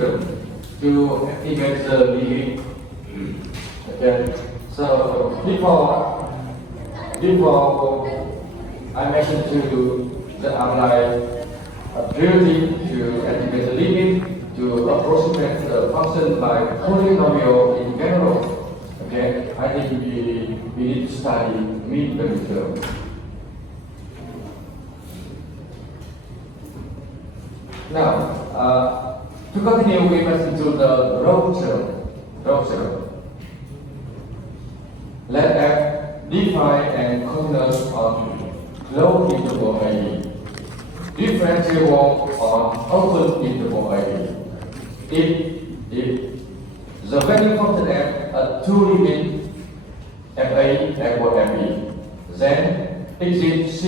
to activate the lead. Okay, so before I mentioned to the outline ability to activate the limit to approximate the function by polynomial in general. Okay, I think we need to study mid-value term. Now, to continue, we must into the row term. Let F define and continuous on closed interval A, differentiable on open interval A. If the value function F at two limits FA equal FB, then exit C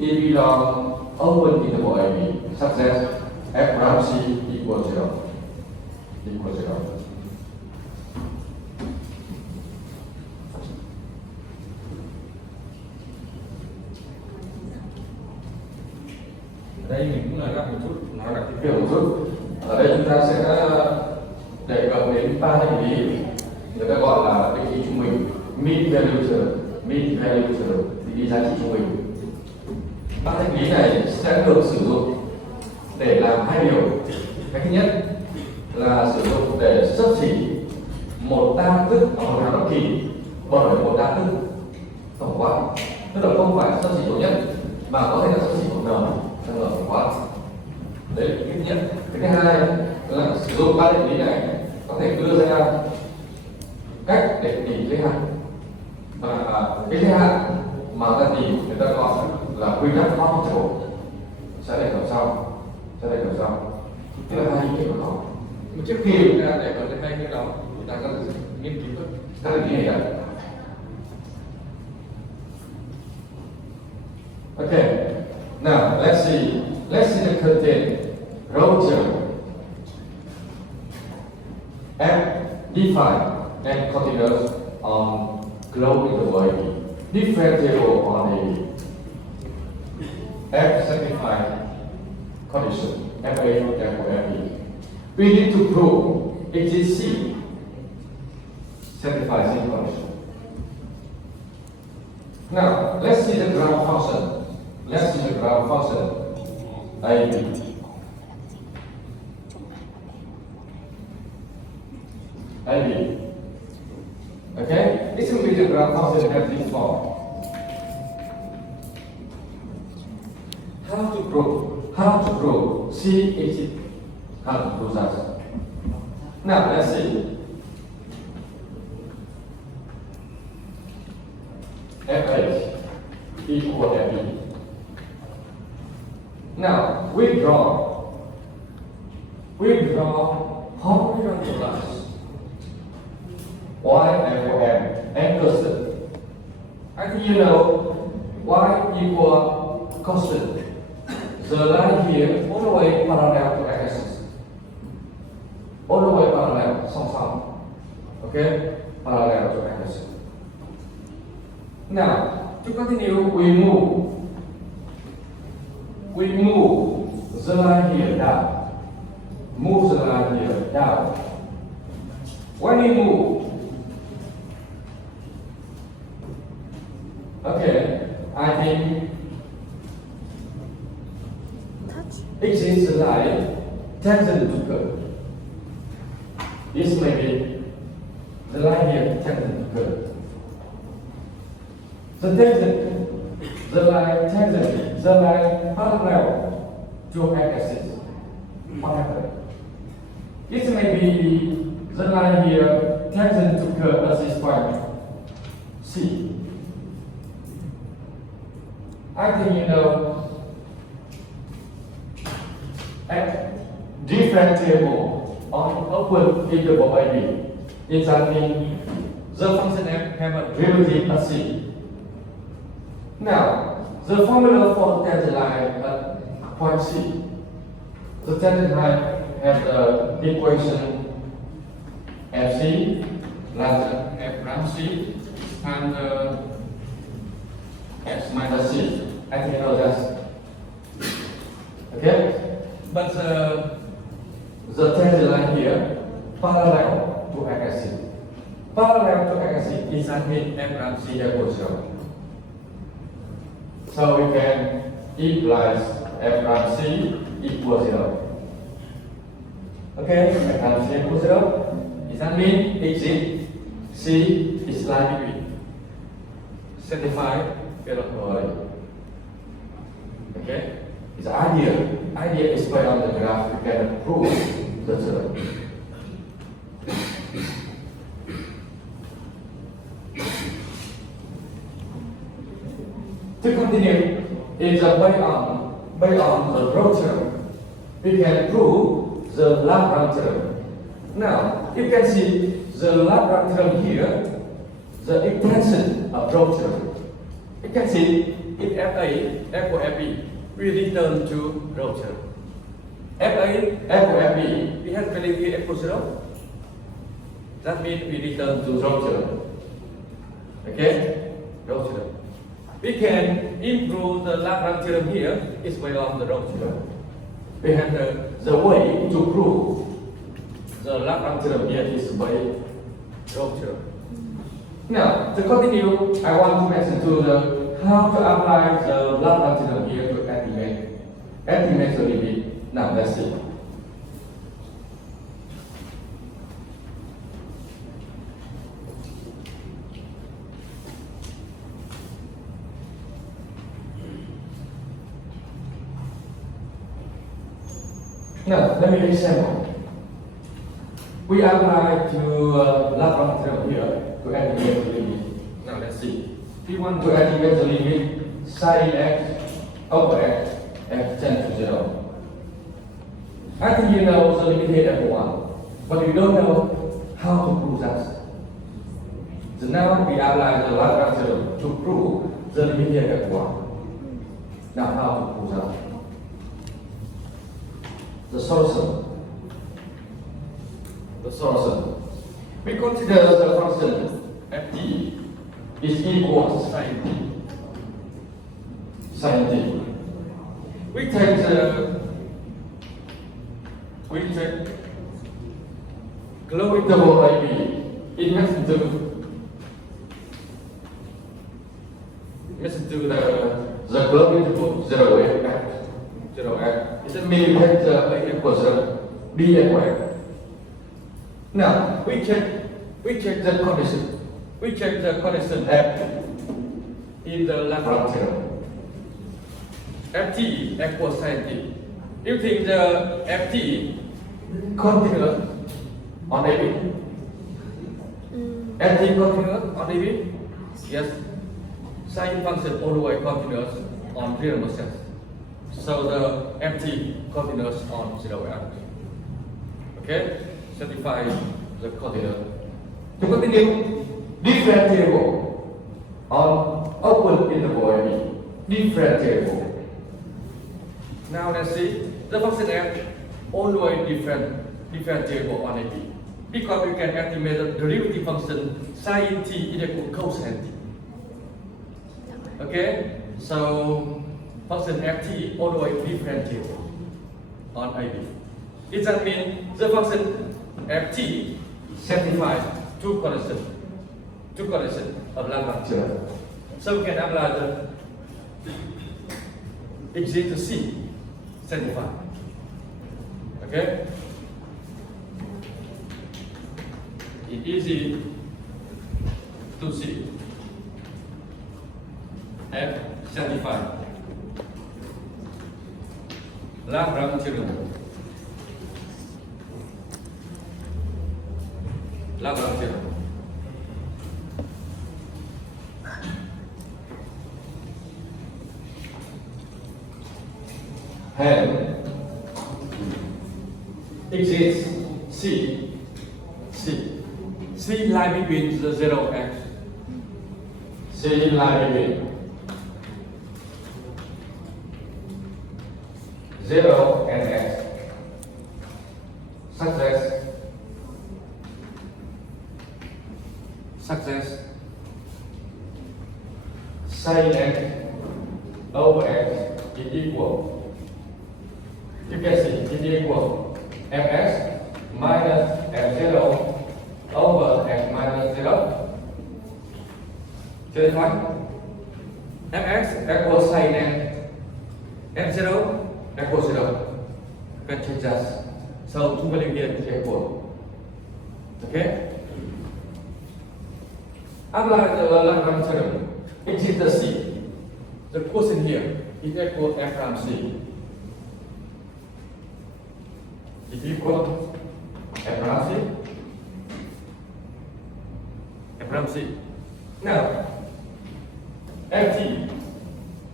it belong open interval AB, such that F prime C equals 0. Đây mình cũng là gặp một chút nói là Hiểu một chút. Ở đây chúng ta sẽ đề cập đến ba định lý, người ta gọi là định lý trung bình, mean value term, định lý giá trị trung bình. Ba định lý này sẽ được sử dụng để làm hai điều. Cái thứ nhất là sử dụng để xấp xỉ một đa thức ở một hàm bất kỳ bởi một đa thức tổng quát, tức là không phải xấp xỉ độ nhất mà có thể là xấp xỉ một n trong tổng quát. Đấy là cái thứ nhất. Cái thứ hai là sử dụng ba định lý này có thể đưa ra cách để tìm giới hạn, và cái giới hạn mà ta tìm người ta gọi là quy tắc optimal. Sẽ đề cập sau. Tức là hai ý nghĩa của nó. trước khi chúng ta để có hai cái đó chúng ta cần nghiên cứu các định lý này. Okay. Now let's see the content. Row term. F define and continuous on closed interval AB, differentiable on AB. F satisfy condition FA equal FB. We need to prove exit C satisfies this condition. Now let's see the ground function. AB. Okay, this will be the ground function at this form. How to prove C exit? How to prove that? Now let's see. FH equal FB. Now we draw polynomial lines. Y equal M, and constant. I think you know Y equal constant. The line here all the way parallel to x-axis. All the way parallel, song. Okay? Parallel to x-axis. Now, to continue, we move the line here down. Move the line here down. When we move, okay, I think exit the line tangent to curve. This may be the line here tangent to curve. The line parallel to x-axis. What happened? This may be the line here tangent to curve at this point C. I think you know F differentiable on open interval AB. Is that mean the function F have a derivative at C. Now, the formula for the tangent line at point C. The tangent line has the equation FC plus F prime C and X minus C. I think you know that. Okay? But the tangent line here parallel to x-axis. Parallel to x-axis is that mean f prime c equals 0. So we can imply f prime c equals 0. Okay, f prime c equals 0. Is that mean exit c is line between 75 electrons. Okay, it's idea. Idea is by on the graph we can prove the theorem. To continue, is by on the growth theorem, we can prove the Lagrange theorem. Now, you can see the Lagrange theorem here, the extension of growth theorem. You can see if FA, F or FB, we return to growth theorem. FA, F or FB, we have value here equals 0. That means we return to growth theorem. Okay? Growth theorem. We can improve the Lagrange theorem here is by on the growth theorem. We have the way to prove the Lagrange theorem here is by growth theorem. Now, to continue, I want to mention to the how to apply the Lagrange theorem here to estimate the limit. Now, let's see. Now, let me example. We apply to Lagrange theorem here to estimate the limit. Now, let's see. We want to estimate the limit sin x over x f tends to 0. I think you know the limit here f1, but you don't know how to prove that. So now we apply the Lagrange theorem to prove the limit here f1. Now how to prove that? The solution. We consider the function ft is equal to sin t. We take closed interval AB in relation to the closed interval 0x. It means we take A equals B equals X. Now we check the condition. We check the condition F in the Lagrange theorem. Ft equals sin t. You think the Ft continuous on AB? Ft continuous on AB? Yes. Sin function always continuous on real motion. So the Ft continuous on 0x. Okay? Certify the continuous. To continue, differentiable on open interval AB. Differentiable. Now let's see the function f always differentiable on AB because we can estimate the derivative function sin t is equal to cosine t. Okay, so function ft always differentiable on AB. It that means the function ft satisfies two conditions of Lagrange theorem. So we can apply the exit to C. 75. Okay? It's easy to see. F 75. Lagrange theorem. Lagrange theorem. Have exists C lie between the 0x. C lie between 0 and x. Success sin x over x is equal. You can see it is equal fx minus f0 over x minus 0. Chưa được thôi. Fx equals sin n, f0 equals 0. Can change us. So two value here is equal. Okay? Apply the Lagrange theorem. It is the C. The quotient here is equal to f prime c. Is equal f prime c. F prime c. Now, ft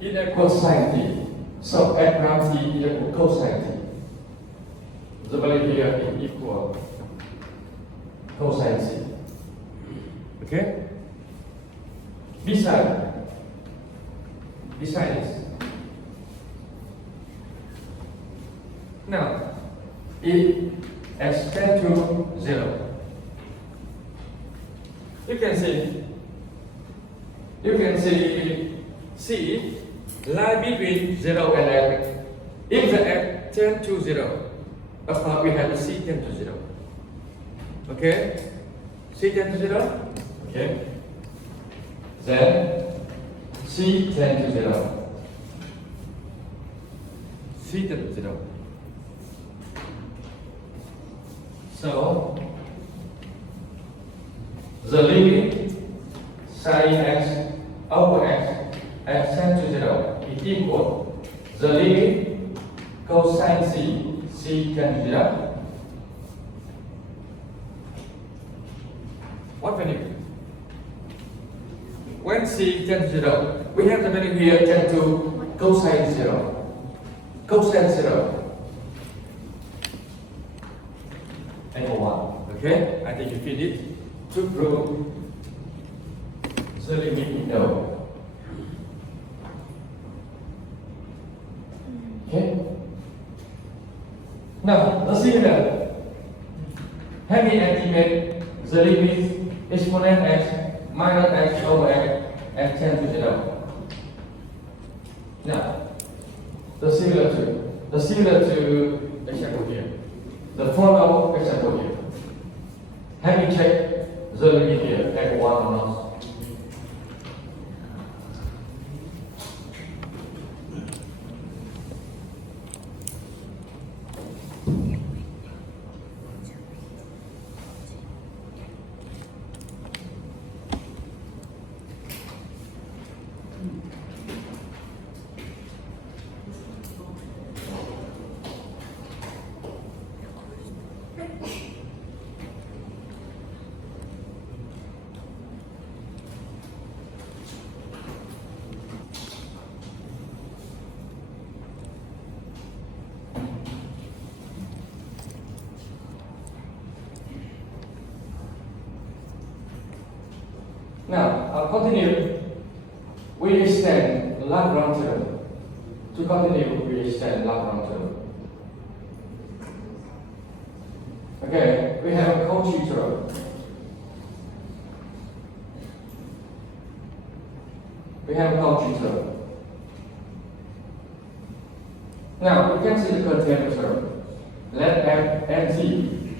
is equal to sin t. So f prime c is equal to cosine t. The value here is equal cosine c. Okay? Besides this. Now, if x tends to 0, you can see C lie between 0 and x. If the x tends to 0, of course we have C tends to 0. Okay? C tends to 0? Okay. Then C tends to 0. C tends to 0. So the limit sin x over x tends to 0 is equal the limit cosine c tends to 0. What value? When c tends to 0, we have the value here tend to cosine 0. Cosine 0. Angle 1. Okay? I think you feel it. To prove the limit is no. Okay? Now, the similar. Having estimate the limit exponent x minus x over x tends to 0. Now, the similar to example here. The follow example here. Having checked the limit here, x1 or not. Now, I'll continue. We extend Lagrange theorem. To continue, we extend Lagrange theorem. Okay, we have a Cauchy theorem. Now, we can see the container theorem. Let f and t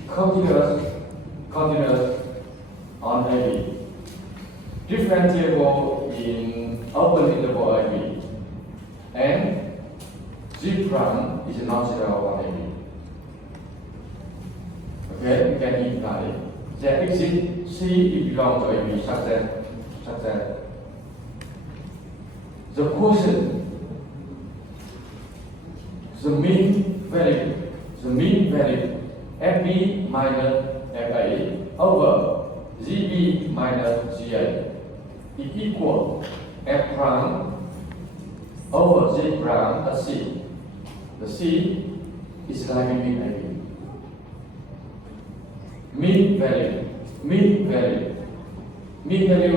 continuous on AB. Differentiable in open interval AB, and G prime is non-zero on AB. Okay, we can imply that exist C belongs to AB such that the quotient, the mean value FB minus FA over GB minus GA is equal F prime over G prime at C. The C is lying in AB. Mean value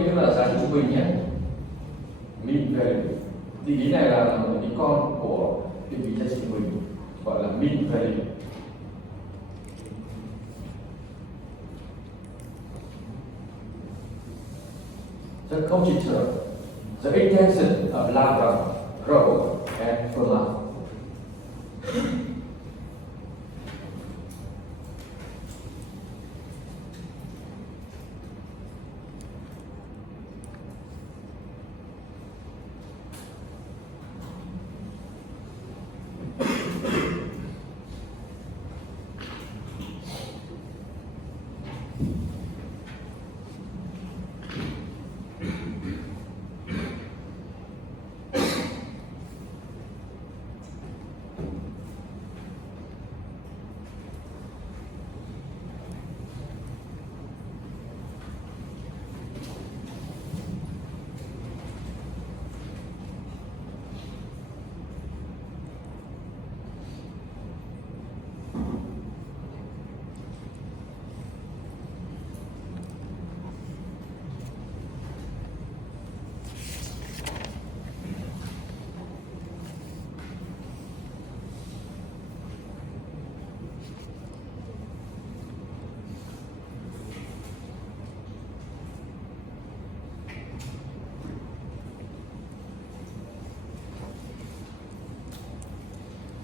tức là giá trị trung bình nhé. Mean value thì ý này là một cái con của cái vị giá trị trung bình gọi là mean value. The Cauchy theorem, the extension of Lagrange, Rho, and Fermat.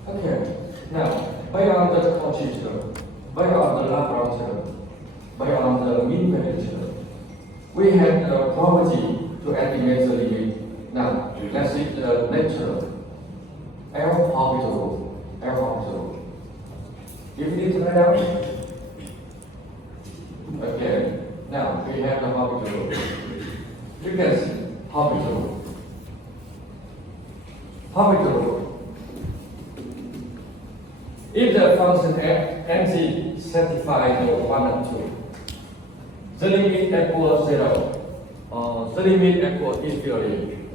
Okay, now, by on the quantity term, by on the Lagrange term, by on the mean value term, we have the property to estimate the limit. Now, let's see the nature. L orbital, L orbital. If you need to write out, okay, now we have the orbital. You can see orbital. Orbital. If the function f and g satisfy the 1 and 2, the limit equals 0, the limit equals infinity.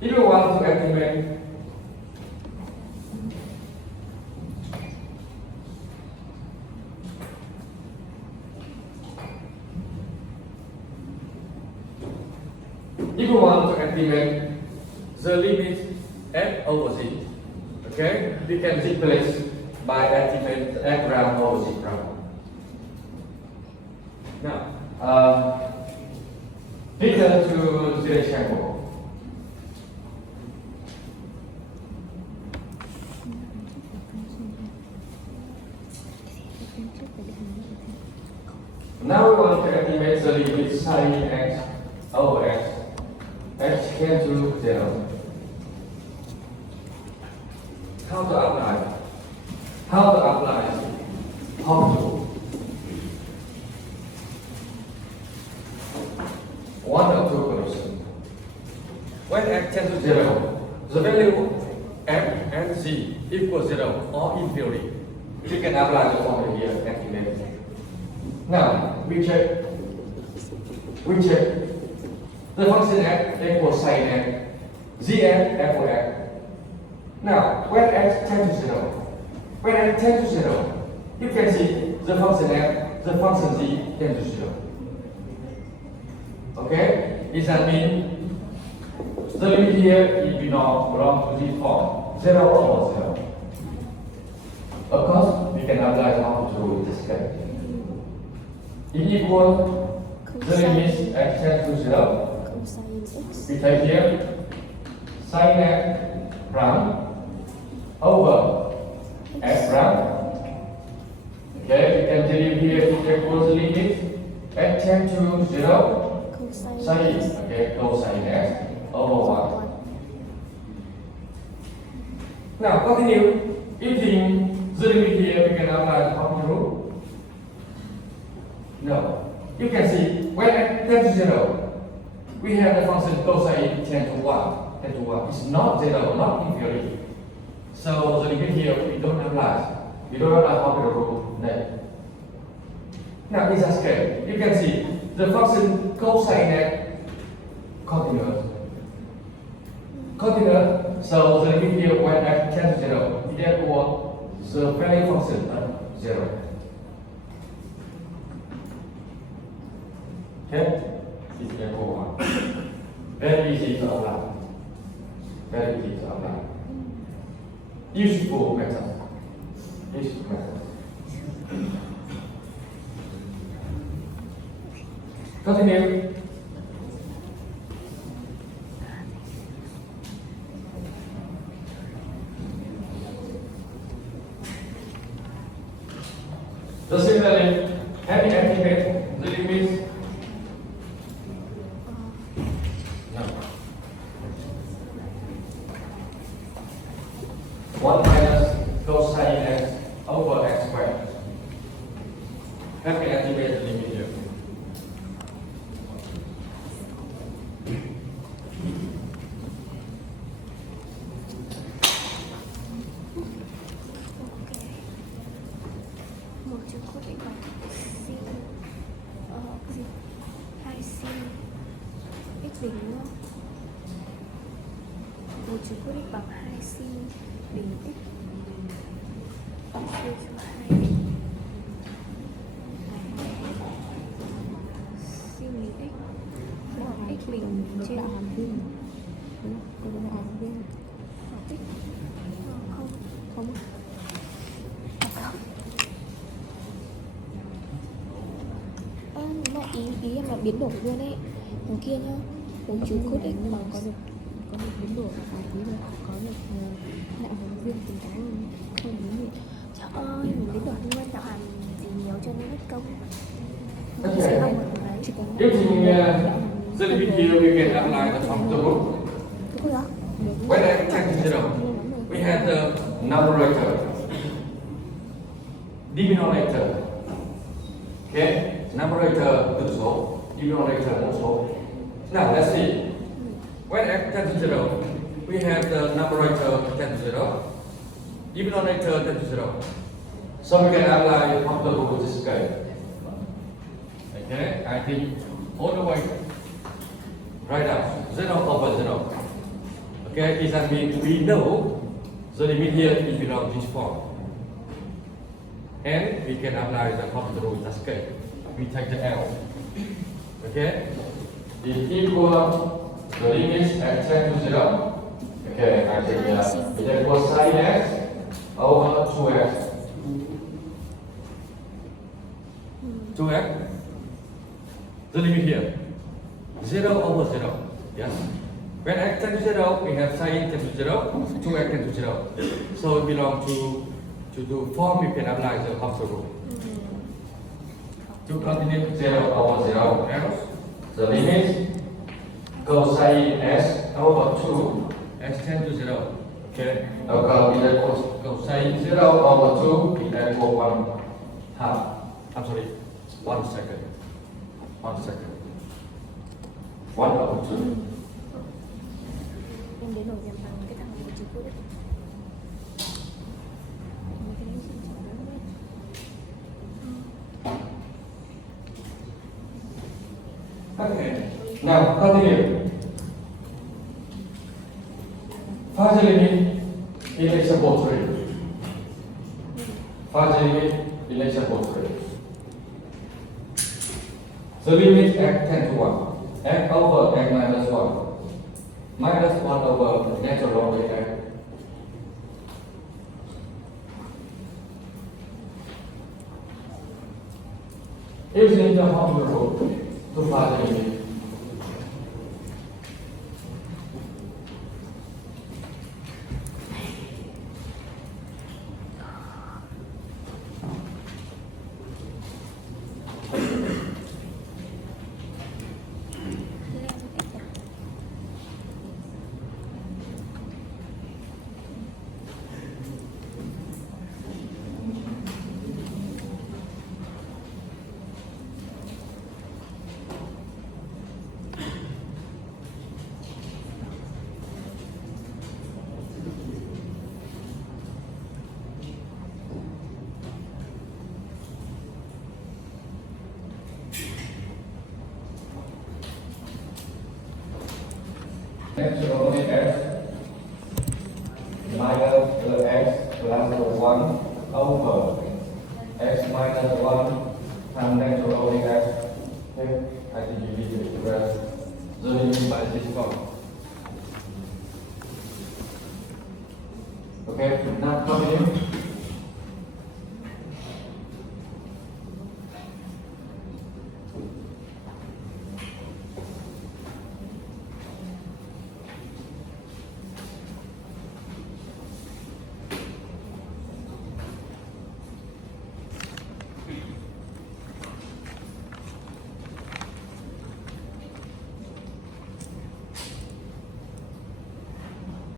If you want to estimate the limit f over z, okay, we can replace by estimate the f gram over z gram. Now, return to the example. Now we want to estimate the limit sin x over x. X can to 0. How to apply? How to apply? How to? One of two conditions. When x tends to 0, the value f and z equals 0 or infinity. You can apply the formula here and estimate. Now we check. The function f equals sin x, gf f of x. Now, when x tends to 0, you can see the function f, the function g tends to 0. Okay? Does that mean the limit here belongs to this form, 0 over 0. Of course, we can apply how to do this step. It equals the limit x tends to 0. We take here sin x prime over x prime. Okay, we can derive here to equals the limit x tends to 0 sin, okay, cosine x over 1. Now continue. Using the limit here, we can apply the common rule. No, you can see when x tends to 0. We have the function cosine 10 to 1. 10 to 1 is not 0, not infinity. So the limit here we don't apply. We don't apply orbital rule. Now in that case, you can see the function cosine x continuous. So the limit here when x tends to 0, therefore the value function is 0. Okay? Is equal 1. Very easy to apply. Very easy to apply. Useful method. Continue. So similarly, having estimate the limit. Have me activate the limit here. Một chữ cốt định bằng sin cái gì 2 sin x bình đúng không? Một chữ cốt định bằng 2 sin bình x chia cho 2 sin bình x hoặc x bình trên hàm viên hàm viên hoặc x không không nhưng mà ý em là biến đổi luôn ấy, đằng kia nhá, bốn chữ cốt x mà có được biến đổi và tí là có được đạo hàm riêng tính toán luôn, không biến gì. Trời ơi, mình biến đổi luôn đạo hàm gì nhiều cho nên mất công. Mình sẽ học một cái chỉ cần The limit here we can apply the function rule. cái đó. When x tends to 0, we have the Numerator, denominator. Okay, numerator tự số, denominator mẫu số. Now let's see. when x tends to 0, we have the numerator tends to 0, denominator tends to 0. So we can apply the factor rule in this case. Okay, I think all the way right up 0 over 0. Okay, this that means we know the limit here is belong to this form. And we can apply the factor rule in this case. We take the L. Okay? Is equal the limit x tends to 0. Okay, I take it equals sin x over 2x. 2x. The limit here 0 over 0. Yes. When x tends to 0, we have sin tends to 0, 2x tends to 0. So it belongs to the form we can apply the factor rule. To continue 0 over 0. else, The limit cosine x over 2. x tends to 0. Okay. It equals Cosine 0 over 2 is equal 1 half. I'm sorry. 1 second. 1 second. 1 over 2. Em biến đổi nhằm bằng cái thằng một chữ cốt x. Mấy cái đấy xin chọn đúng đấy. Okay. Now continue. Find the limit in example 3. Find the limit in example 3. The limit x tends to 1. X over x minus 1. Minus 1 over natural log x. Using the formula rule to find the limit. X over x minus the x plus the 1 over x minus 1 times natural log x. Okay, I think you need to express the limit by this form.